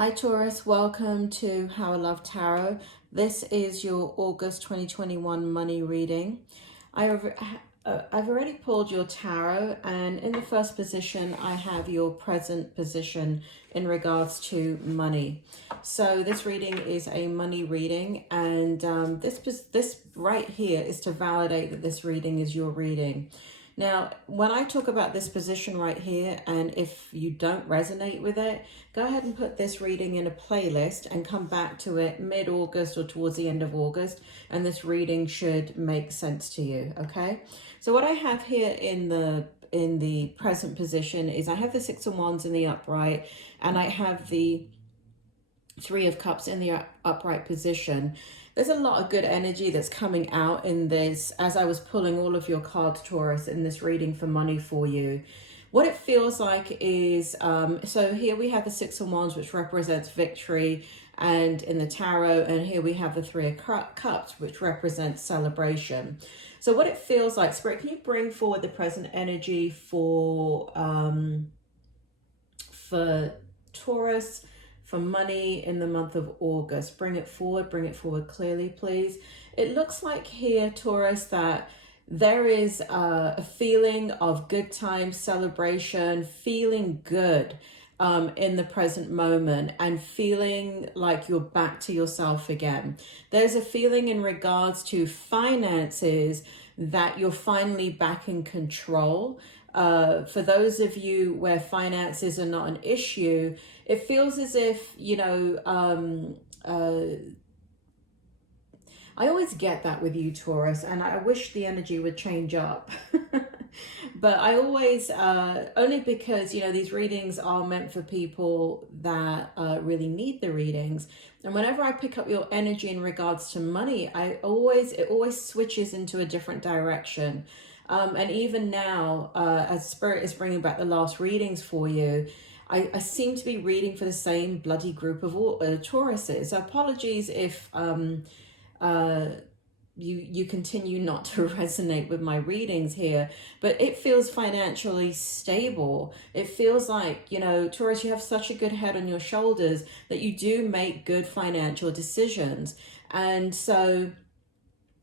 Hi Taurus, welcome to How I Love Tarot. This is your August 2021 money reading. I've already pulled your tarot, and in the first position I have your present position in regards to money. So this reading is a money reading, and this right here is to validate that this reading is your reading. Now, when I talk about this position right here, and if you don't resonate with it, go ahead and put this reading in a playlist and come back to it mid-August or towards the end of August, and this reading should make sense to you, okay? So what I have here in the present position is I have the Six of Wands in the upright, and I have the Three of Cups in the upright position. There's a lot of good energy that's coming out in this as I was pulling all of your cards, Taurus, in this reading for money for you. What it feels like is, so here we have the Six of Wands, which represents victory, and in the tarot, and here we have the Three of Cups, which represents celebration. So what it feels like, Spirit, can you bring forward the present energy for Taurus, for money in the month of August? Bring it forward clearly, please. It looks like here, Taurus, that there is a feeling of good time, celebration, feeling good in the present moment, and feeling like you're back to yourself again. There's a feeling in regards to finances that you're finally back in control. For those of you where finances are not an issue, it feels as if, you know, I always get that with you, Taurus, and I wish the energy would change up. But I always, only because, you know, these readings are meant for people that really need the readings. And whenever I pick up your energy in regards to money, it always switches into a different direction. And even now, as Spirit is bringing back the last readings for you, I seem to be reading for the same bloody group of Tauruses. So apologies if you continue not to resonate with my readings here, but it feels financially stable. It feels like, you know, Taurus, you have such a good head on your shoulders that you do make good financial decisions. And so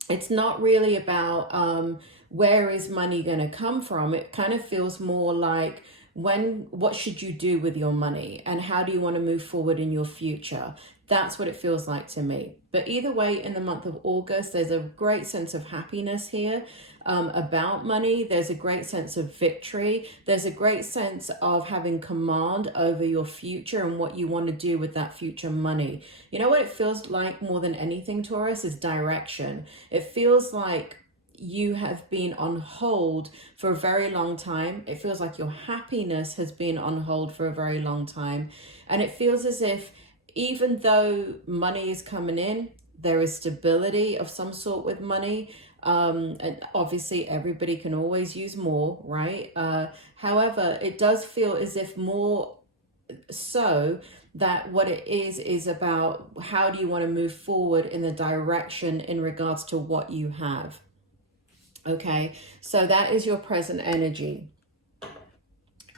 it's not really about where is money going to come from. It kind of feels more like, what should you do with your money, and how do you want to move forward in your future? That's what it feels like to me. But either way, in the month of August, there's a great sense of happiness here about money. There's a great sense of victory. There's a great sense of having command over your future and what you want to do with that future money. You know what it feels like more than anything, Taurus, is direction. It feels like you have been on hold for a very long time. It feels like your happiness has been on hold for a very long time. And it feels as if even though money is coming in, there is stability of some sort with money. And obviously everybody can always use more, right? However, it does feel as if more so that what it is about how do you want to move forward in the direction in regards to what you have. Okay, so that is your present energy.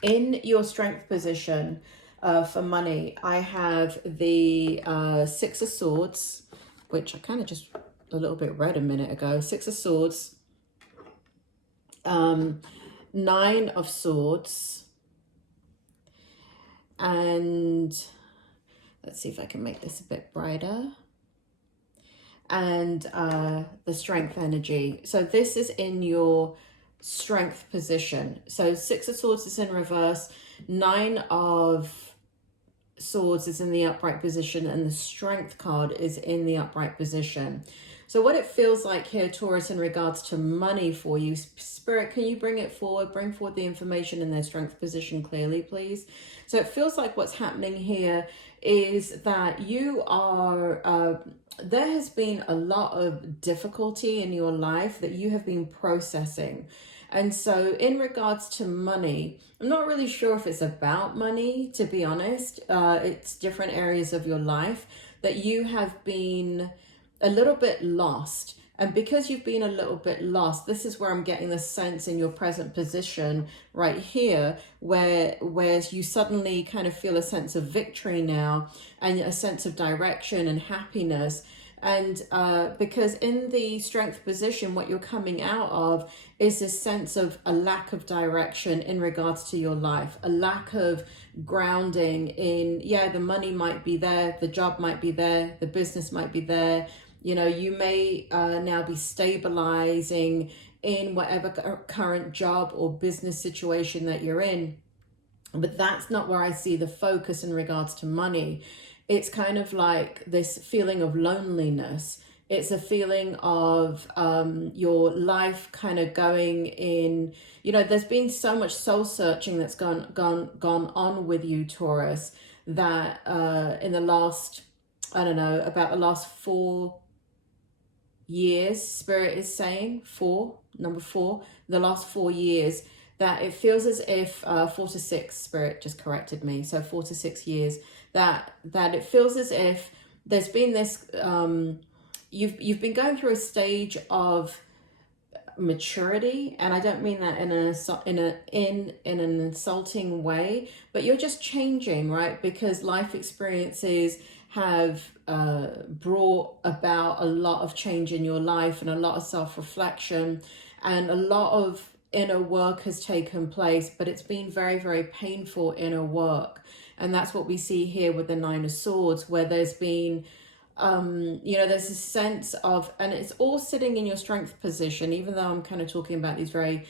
In your strength position for money, I have the Six of Swords, which I kind of just a little bit read a minute ago. Six of Swords, Nine of Swords, and let's see if I can make this a bit brighter. And the strength energy. So this is in your strength position. So Six of Swords is in reverse, Nine of Swords is in the upright position, and the strength card is in the upright position. So what it feels like here, Taurus, in regards to money for you, Spirit, can you bring it forward? Bring forward the information in their strength position clearly, please. So it feels like what's happening here is that you are, there has been a lot of difficulty in your life that you have been processing. And so in regards to money, I'm not really sure if it's about money, to be honest. It's different areas of your life that you have been a little bit lost. And because you've been a little bit lost, this is where I'm getting the sense in your present position right here, where you suddenly kind of feel a sense of victory now and a sense of direction and happiness. And because in the strength position, what you're coming out of is this sense of a lack of direction in regards to your life, a lack of grounding in, yeah, the money might be there, the job might be there, the business might be there. You know, you may now be stabilizing in whatever current job or business situation that you're in. But that's not where I see the focus in regards to money. It's kind of like this feeling of loneliness. It's a feeling of your life kind of going in, you know, there's been so much soul searching that's gone on with you, Taurus, that in the last, I don't know, about the last 4 years, Spirit is saying, number 4, the last 4 years, that it feels as if 4 to 6, Spirit just corrected me, so 4 to 6 years, that it feels as if there's been this, you've been going through a stage of maturity, and I don't mean that in an insulting way, but you're just changing, right? Because life experiences have brought about a lot of change in your life and a lot of self-reflection, and a lot of inner work has taken place, but it's been very, very painful inner work. And that's what we see here with the 9 of Swords, where there's been you know, there's a sense of, and it's all sitting in your strength position, even though I'm kind of talking about these very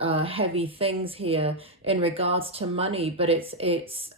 heavy things here in regards to money, but it's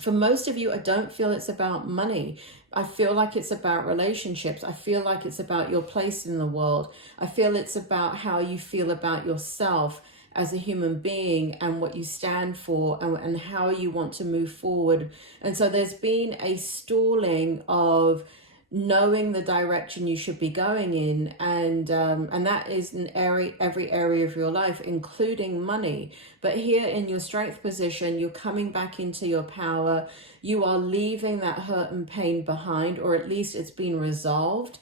for most of you, I don't feel it's about money. I feel like it's about relationships. I feel like it's about your place in the world. I feel it's about how you feel about yourself as a human being and what you stand for, and how you want to move forward. And so there's been a stalling of knowing the direction you should be going in, and that is in every area of your life, including money. But here in your strength position, you're coming back into your power. You are leaving that hurt and pain behind, or at least it's been resolved.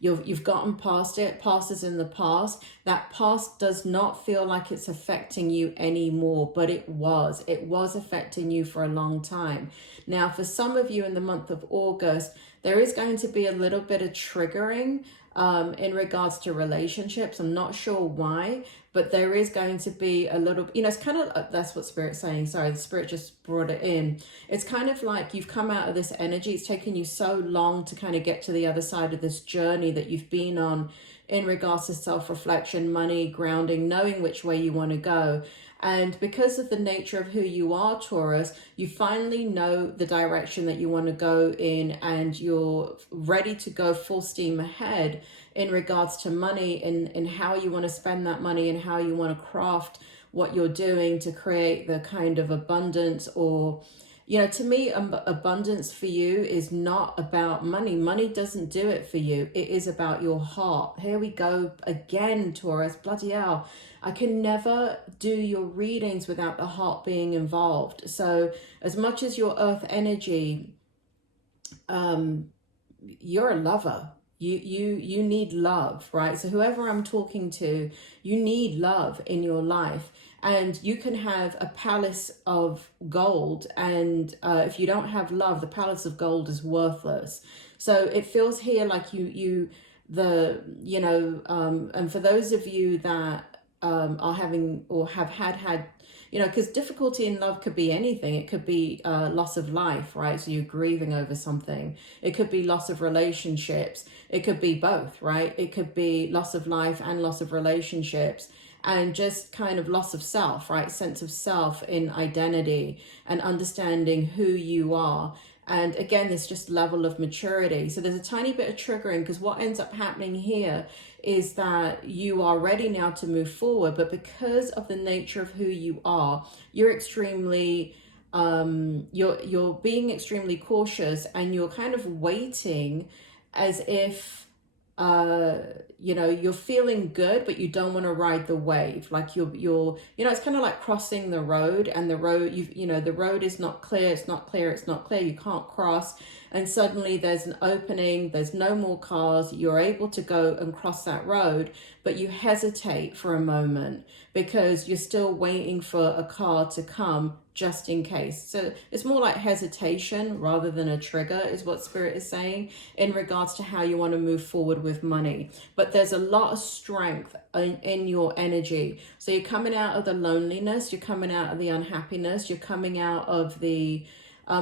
You've gotten past it. Past is in the past. That past does not feel like it's affecting you anymore, but it was affecting you for a long time. Now, for some of you in the month of August, there is going to be a little bit of triggering in regards to relationships. I'm not sure why, but there is going to be a little, you know, it's kind of, that's what Spirit's saying. Sorry, the Spirit just brought it in. It's kind of like you've come out of this energy. It's taken you so long to kind of get to the other side of this journey that you've been on in regards to self-reflection, money, grounding, knowing which way you want to go. And because of the nature of who you are, Taurus, you finally know the direction that you want to go in, and you're ready to go full steam ahead in regards to money, and how you want to spend that money, and how you want to craft what you're doing to create the kind of abundance. Or, you know, to me, abundance for you is not about money. Money doesn't do it for you. It is about your heart. Here we go again, Taurus. Bloody hell. I can never do your readings without the heart being involved. So as much as your earth energy, you're a lover. You need love, right? So whoever I'm talking to, you need love in your life. And you can have a palace of gold, and if you don't have love, the palace of gold is worthless. So it feels here like and for those of you that are having or have had, you know, because difficulty in love could be anything. It could be loss of life, right? So you're grieving over something. It could be loss of relationships. It could be both, right? It could be loss of life and loss of relationships, and just kind of loss of self, right? Sense of self in identity and understanding who you are. And again, this just level of maturity. So there's a tiny bit of triggering, because what ends up happening here is that you are ready now to move forward, but because of the nature of who you are, you're extremely, you're being extremely cautious, and you're kind of waiting as if you know, you're feeling good, but you don't want to ride the wave. Like you're, you know, it's kind of like crossing the road, and the road, you know, the road is not clear. It's not clear. It's not clear. You can't cross. And suddenly there's an opening. There's no more cars. You're able to go and cross that road, but you hesitate for a moment because you're still waiting for a car to come just in case. So it's more like hesitation rather than a trigger, is what Spirit is saying in regards to how you want to move forward with money. But there's a lot of strength in your energy. So you're coming out of the loneliness, you're coming out of the unhappiness, you're coming out of the,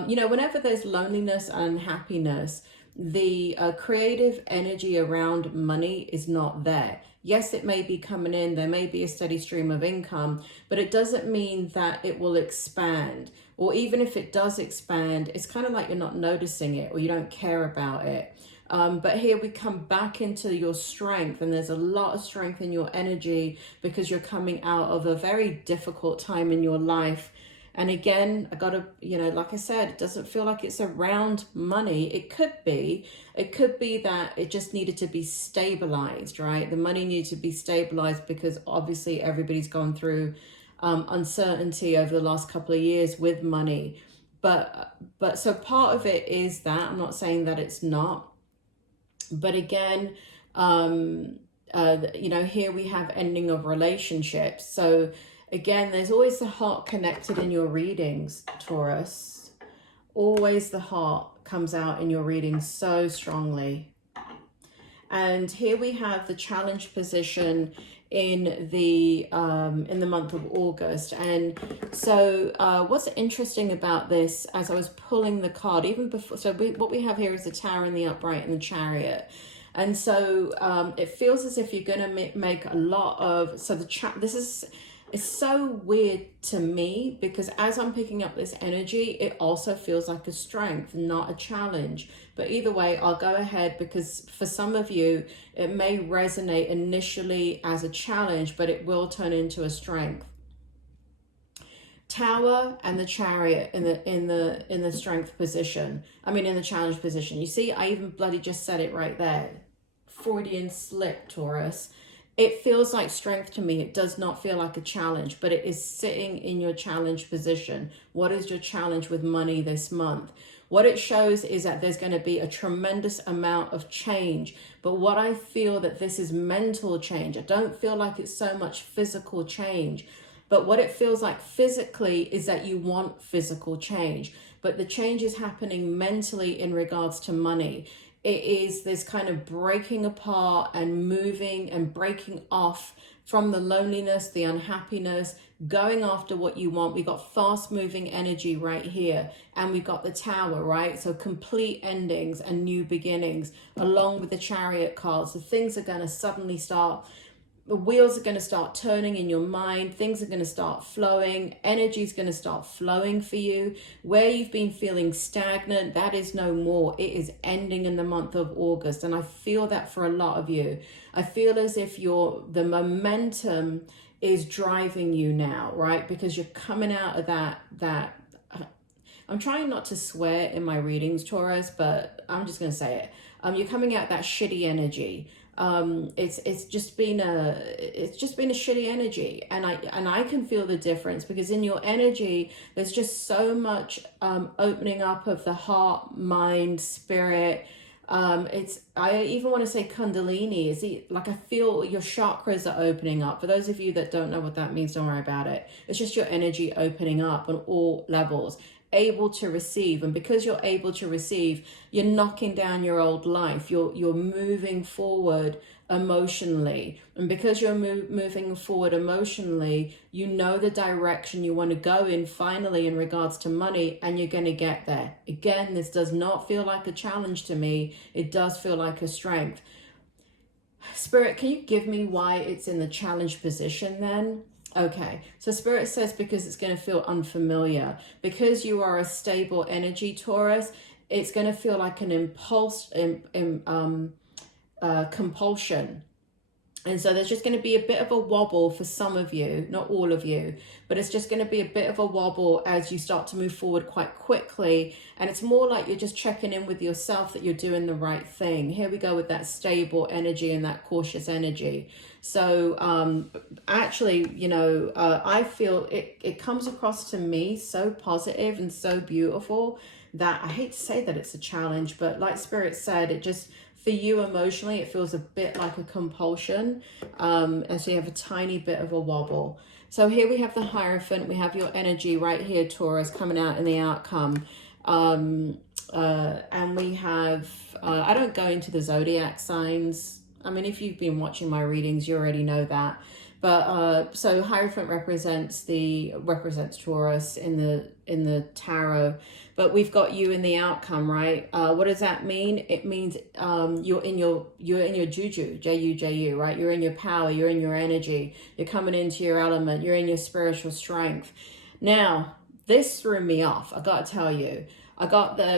you know, whenever there's loneliness and unhappiness, the creative energy around money is not there. Yes, it may be coming in, there may be a steady stream of income, but it doesn't mean that it will expand. Or even if it does expand, it's kind of like you're not noticing it or you don't care about it. But here we come back into your strength, and there's a lot of strength in your energy because you're coming out of a very difficult time in your life. And again, I gotta, you know, like I said, it doesn't feel like it's around money. It could be that it just needed to be stabilized, right? The money needed to be stabilized because obviously everybody's gone through uncertainty over the last couple of years with money. But so part of it is that, I'm not saying that it's not, but again, you know, here we have ending of relationships. So again, there's always the heart connected in your readings, Taurus. Always the heart comes out in your readings so strongly. And here we have the challenge position in the month of August. And so what's interesting about this, as I was pulling the card, even before, so what we have here is the Tower and the Upright and the Chariot. And so it feels as if you're going to make a lot of, so this is, it's so weird to me because as I'm picking up this energy, it also feels like a strength, not a challenge. But either way, I'll go ahead because for some of you, it may resonate initially as a challenge, but it will turn into a strength. Tower and the Chariot in the strength position. I mean, in the challenge position. You see, I even bloody just said it right there. Freudian slip, Taurus. It feels like strength to me. It does not feel like a challenge, but it is sitting in your challenge position. What is your challenge with money this month? What it shows is that there's going to be a tremendous amount of change. But what I feel that this is mental change. I don't feel like it's so much physical change. But what it feels like physically is that you want physical change. But the change is happening mentally in regards to money. It is this kind of breaking apart and moving and breaking off from the loneliness, the unhappiness, going after what you want. We got fast moving energy right here, and we got the Tower, right? So complete endings and new beginnings along with the Chariot card. So things are going to suddenly start, the wheels are going to start turning in your mind. Things are going to start flowing. Energy is going to start flowing for you. Where you've been feeling stagnant, that is no more. It is ending in the month of August. And I feel that for a lot of you. I feel as if the momentum is driving you now, right? Because you're coming out of that. I'm trying not to swear in my readings, Taurus, but I'm just going to say it. You're coming out that shitty energy. It's just been a shitty energy, and I can feel the difference because in your energy there's just so much opening up of the heart, mind, spirit. I even want to say Kundalini. Like I feel your chakras are opening up. For those of you that don't know what that means, don't worry about it. It's just your energy opening up on all levels, able to receive. And because you're able to receive, you're knocking down your old life. You're moving forward emotionally, and because you're moving forward emotionally, you know the direction you want to go in finally in regards to money, and you're going to get there. Again, this does not feel like a challenge to me. It does feel like a strength. Spirit, can you give me why it's in the challenge position then? Okay, so Spirit says because it's going to feel unfamiliar. Because you are a stable energy, Taurus, it's going to feel like an compulsion. And so there's just going to be a bit of a wobble for some of you, not all of you, but it's just going to be a bit of a wobble as you start to move forward quite quickly. And it's more like you're just checking in with yourself that you're doing the right thing. Here we go with that stable energy and that cautious energy. So actually, you know, I feel it comes across to me so positive and so beautiful that I hate to say that it's a challenge, but like Spirit said, it just, for you emotionally, it feels a bit like a compulsion. And so you have a tiny bit of a wobble. So here we have the Hierophant. We have your energy right here, Taurus, coming out in the outcome. And we have, I don't go into the zodiac signs. I mean, if you've been watching my readings, you already know that. But so Hierophant represents Taurus in the tarot, but we've got you in the outcome, right? What does that mean? It means you're in your juju, J-U-J-U, right? You're in your power, you're in your energy, you're coming into your element, you're in your spiritual strength. Now, this threw me off, I gotta tell you.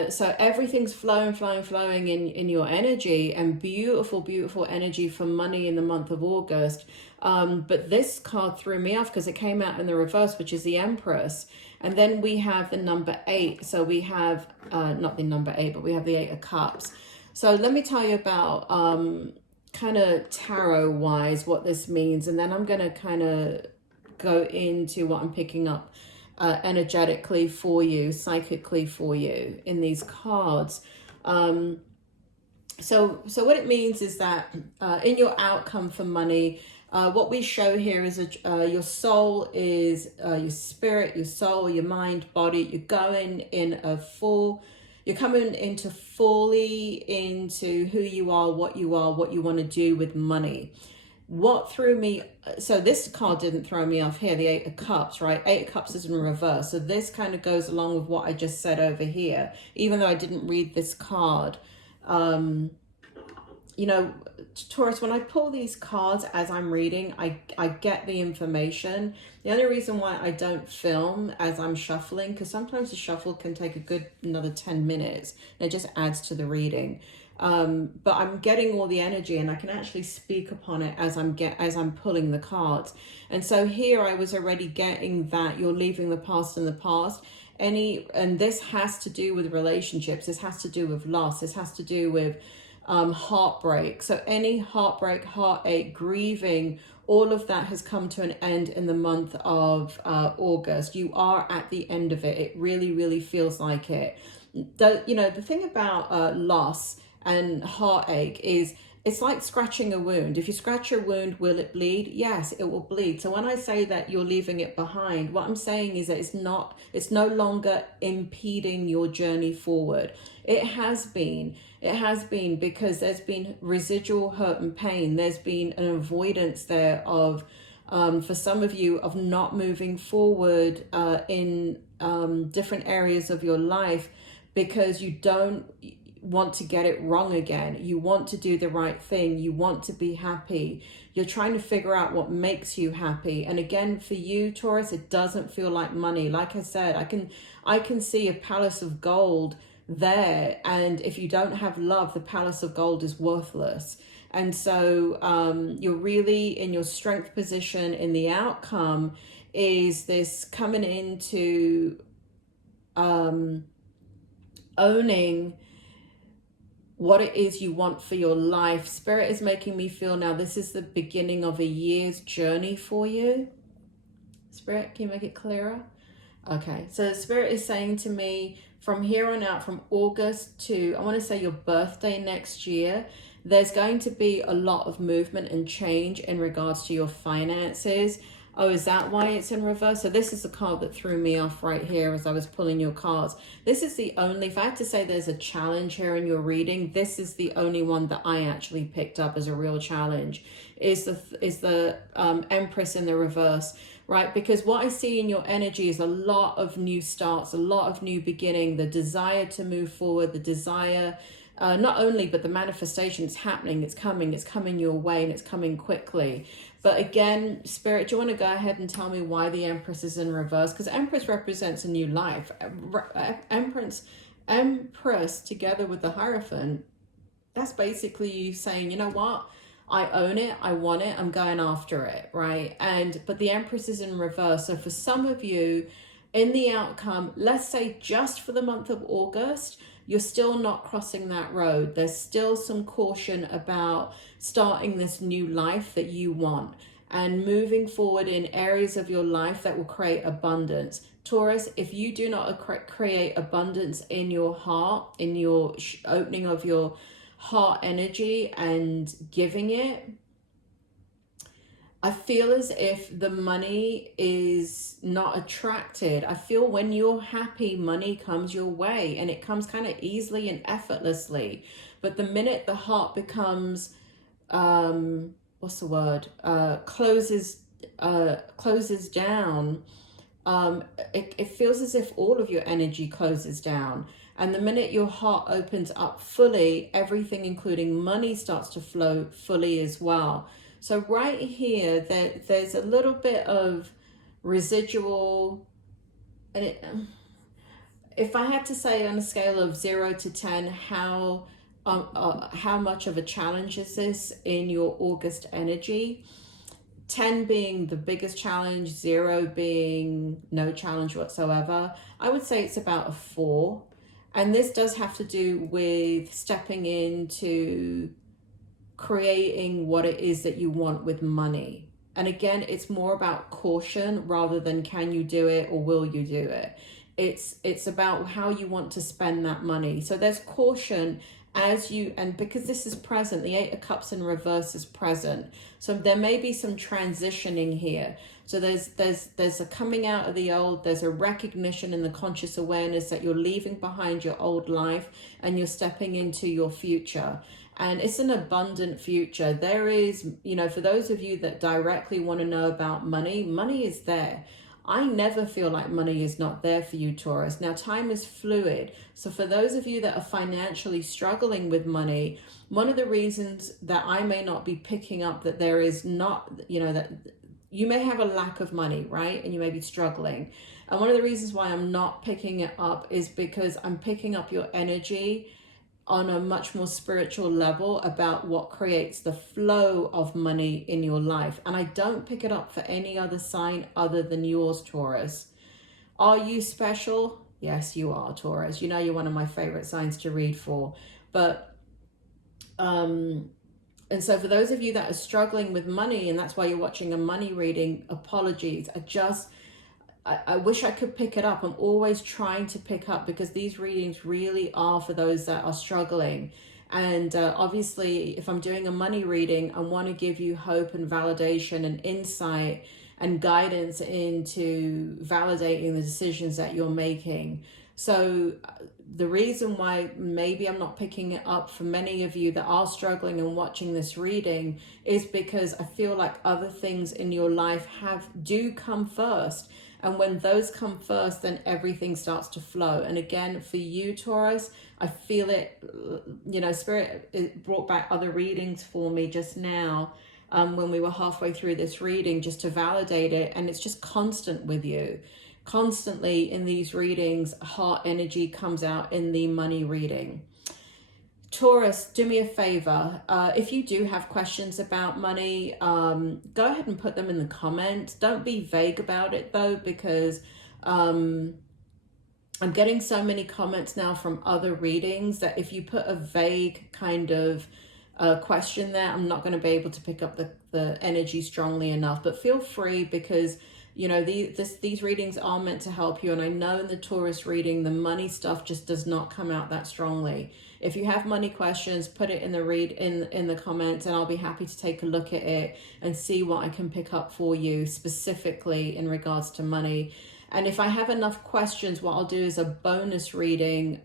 So everything's flowing in your energy, and beautiful energy for money in the month of August. But this card threw me off because it came out in the reverse, which is the Empress. And then we have the number 8. So we have, not the number 8, but we have the 8 of Cups. So let me tell you about kind of tarot-wise what this means. And then I'm going to kind of go into what I'm picking up energetically for you, psychically for you in these cards. So what it means is that in your outcome for money, what we show here is your soul is your spirit, your soul, your mind, body. You're going in you're coming into fully into who you are, what you want to do with money. What threw me, so this card didn't throw me off here, the 8 of Cups, right? 8 of Cups is in reverse. So this kind of goes along with what I just said over here, even though I didn't read this card. You know, Taurus, when I pull these cards as I'm reading, I get the information. The only reason why I don't film as I'm shuffling, because sometimes the shuffle can take a good another 10 minutes, and it just adds to the reading. But I'm getting all the energy, and I can actually speak upon it as I'm pulling the cards. And so here I was already getting that you're leaving the past in the past. And this has to do with relationships. This has to do with loss. This has to do with heartbreak. So any heartbreak, heartache, grieving, all of that has come to an end in the month of August. You are at the end of it. It really feels like it. The thing about loss and heartache is it's like scratching a wound. If you scratch a wound, will it bleed? Yes, it will bleed. So when I say that you're leaving it behind, what I'm saying is that it's no longer impeding your journey forward. It has been because there's been residual hurt and pain. There's been an avoidance there of, for some of you, of not moving forward in different areas of your life because you don't want to get it wrong again. You want to do the right thing. You want to be happy. You're trying to figure out what makes you happy. And again, for you, Taurus, it doesn't feel like money. Like I said, I can see a palace of gold there. And if you don't have love, the palace of gold is worthless. And so you're really in your strength position in the outcome is this coming into owning what it is you want for your life. Spirit is making me feel now this is the beginning of a year's journey for you. Spirit, can you make it clearer? Okay, so Spirit is saying to me from here on out, from August to, I want to say your birthday next year, there's going to be a lot of movement and change in regards to your finances. Oh, is that why it's in reverse? So this is the card that threw me off right here as I was pulling your cards. This is the only, if I had to say there's a challenge here in your reading, this is the only one that I actually picked up as a real challenge, is the Empress in the reverse, right? Because what I see in your energy is a lot of new starts, a lot of new beginning, the desire to move forward, the desire, not only, but the manifestation is happening, it's coming your way, and it's coming quickly. But again, Spirit, do you want to go ahead and tell me why the Empress is in reverse? Because Empress represents a new life. Empress together with the Hierophant, that's basically you saying, you know what? I own it, I want it, I'm going after it, right? But the Empress is in reverse. So for some of you, in the outcome, let's say just for the month of August, you're still not crossing that road. There's still some caution about starting this new life that you want and moving forward in areas of your life that will create abundance. Taurus, if you do not create abundance in your heart, in your opening of your heart energy and giving it, I feel as if the money is not attracted. I feel when you're happy, money comes your way, and it comes kind of easily and effortlessly. But the minute the heart becomes, what's the word? Closes down. It feels as if all of your energy closes down. And the minute your heart opens up fully, everything, including money, starts to flow fully as well. So right here, there's a little bit of residual, and if I had to say on a scale of 0 to 10, how much of a challenge is this in your August energy? 10 being the biggest challenge, 0 being no challenge whatsoever. I would say it's about a 4. And this does have to do with stepping into creating what it is that you want with money. And again, it's more about caution rather than can you do it or will you do it. It's about how you want to spend that money. So there's caution as you, and because this is present, the 8 of Cups in reverse is present. So there may be some transitioning here. So there's a coming out of the old, there's a recognition in the conscious awareness that you're leaving behind your old life and you're stepping into your future. And it's an abundant future. There is, you know, for those of you that directly want to know about money, money is there. I never feel like money is not there for you, Taurus. Now, time is fluid. So for those of you that are financially struggling with money, one of the reasons that I may not be picking up that there is not, you know, that you may have a lack of money, right? And you may be struggling. And one of the reasons why I'm not picking it up is because I'm picking up your energy on a much more spiritual level about what creates the flow of money in your life. And I don't pick it up for any other sign other than yours, Taurus. Are you special? Yes, you are, Taurus. You know you're one of my favorite signs to read for. But, and so for those of you that are struggling with money, and that's why you're watching a money reading, apologies. I wish I could pick it up. I'm always trying to pick up because these readings really are for those that are struggling. And obviously, if I'm doing a money reading, I want to give you hope and validation and insight and guidance into validating the decisions that you're making. So the reason why maybe I'm not picking it up for many of you that are struggling and watching this reading is because I feel like other things in your life do come first. And when those come first, then everything starts to flow. And again, for you, Taurus, I feel it, you know, Spirit it brought back other readings for me just now when we were halfway through this reading just to validate it. And it's just constant with you. Constantly in these readings, heart energy comes out in the money reading. Taurus, do me a favor. If you do have questions about money, go ahead and put them in the comments. Don't be vague about it though, because I'm getting so many comments now from other readings that if you put a vague kind of question there, I'm not going to be able to pick up the energy strongly enough. But feel free because, you know, these readings are meant to help you. And I know in the Taurus reading, the money stuff just does not come out that strongly. If you have money questions, put it in the comments and I'll be happy to take a look at it and see what I can pick up for you specifically in regards to money. And if I have enough questions, what I'll do is a bonus reading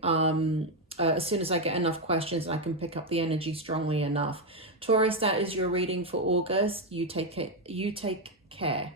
as soon as I get enough questions and I can pick up the energy strongly enough. Taurus, that is your reading for August. You take care.